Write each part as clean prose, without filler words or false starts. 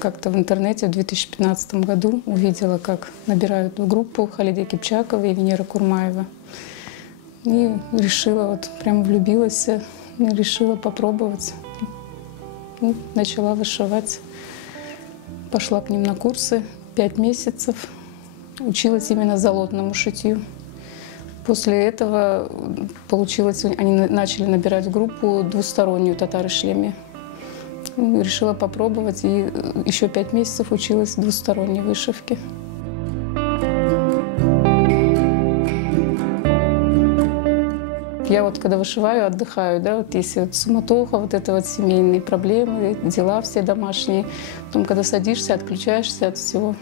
как-то в интернете в 2015 году увидела, как набирают группу Халиде Кипчакова и Венера Курмаева. И решила, вот прям влюбилась, и решила попробовать. И начала вышивать. Пошла к ним на курсы 5 месяцев. Училась именно золотному шитью. После этого получилось, они начали набирать группу двустороннюю татары-шлеме. Решила попробовать, и еще 5 месяцев училась в двусторонней вышивке. Я вот когда вышиваю, отдыхаю, да, вот если вот суматоха, вот это вот семейные проблемы, дела все домашние, потом когда садишься, отключаешься от всего.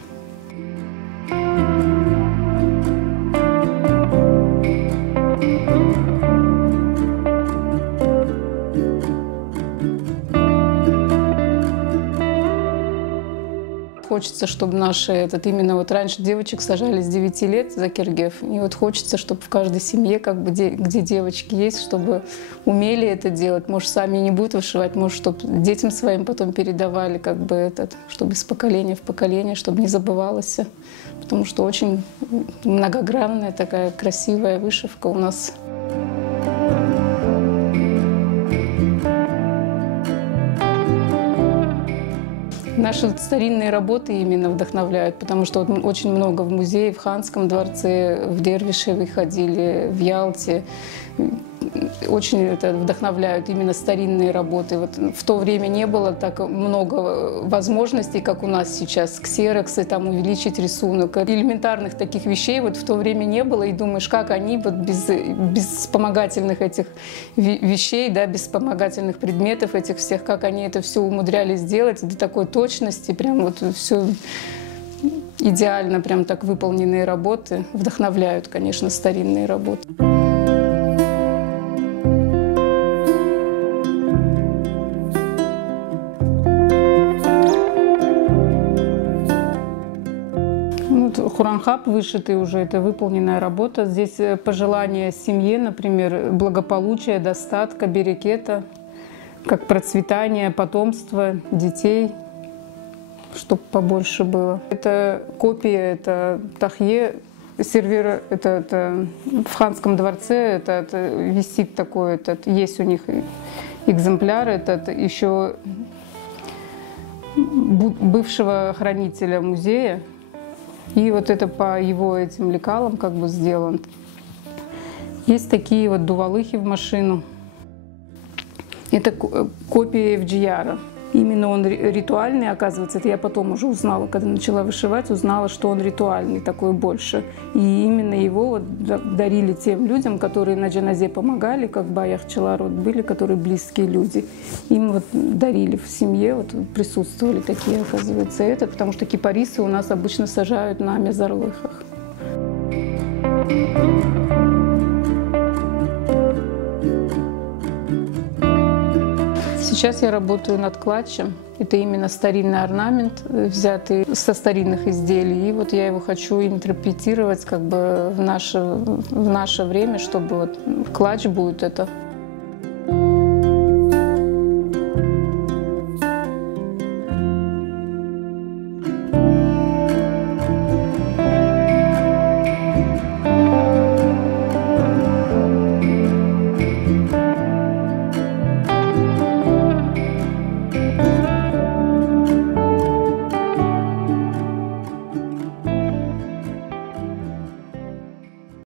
Хочется, чтобы наши, именно вот раньше девочек сажали с 9 лет за киргев. И вот хочется, чтобы в каждой семье, как бы, где девочки есть, чтобы умели это делать. Может, сами не будут вышивать, может, чтобы детям своим потом передавали, как бы чтобы из поколения в поколение, чтобы не забывалось. Потому что очень многогранная такая красивая вышивка у нас. Наши старинные работы именно вдохновляют, потому что вот очень много в музее, в Ханском дворце, в Дервишеве ходили, в Ялте. Очень это вдохновляют именно старинные работы. Вот в то время не было так много возможностей, как у нас сейчас, ксероксы, там увеличить рисунок. Элементарных таких вещей вот в то время не было, и думаешь, как они вот без вспомогательных этих вещей, да, без вспомогательных предметов этих всех, как они это все умудрялись сделать до такой точности, прям вот все идеально, прям так выполненные работы вдохновляют, конечно, старинные работы. Хуранхаб вышитый уже, это выполненная работа. Здесь пожелания семье, например, благополучия, достатка, берекета, как процветание, потомство, детей, чтобы побольше было. Это копия, это тахье, сервер, это в Ханском дворце, это висит такой, есть у них экземпляр, это еще бывшего хранителя музея. И вот это по его этим лекалам как бы сделан. Есть такие вот дувалыхи в машину. Это копия Евджияра. Именно он ритуальный, оказывается. Это я потом уже узнала, когда начала вышивать, узнала, что он ритуальный такой больше. И именно его вот дарили тем людям, которые на джаназе помогали, как Баях Челарод были, которые близкие люди. Им вот дарили в семье, вот присутствовали такие, оказывается, потому что кипарисы у нас обычно сажают на мезарлыхах. Сейчас я работаю над клатчем. Это именно старинный орнамент, взятый со старинных изделий. И вот я его хочу интерпретировать как бы в наше время, чтобы вот клатч будет это.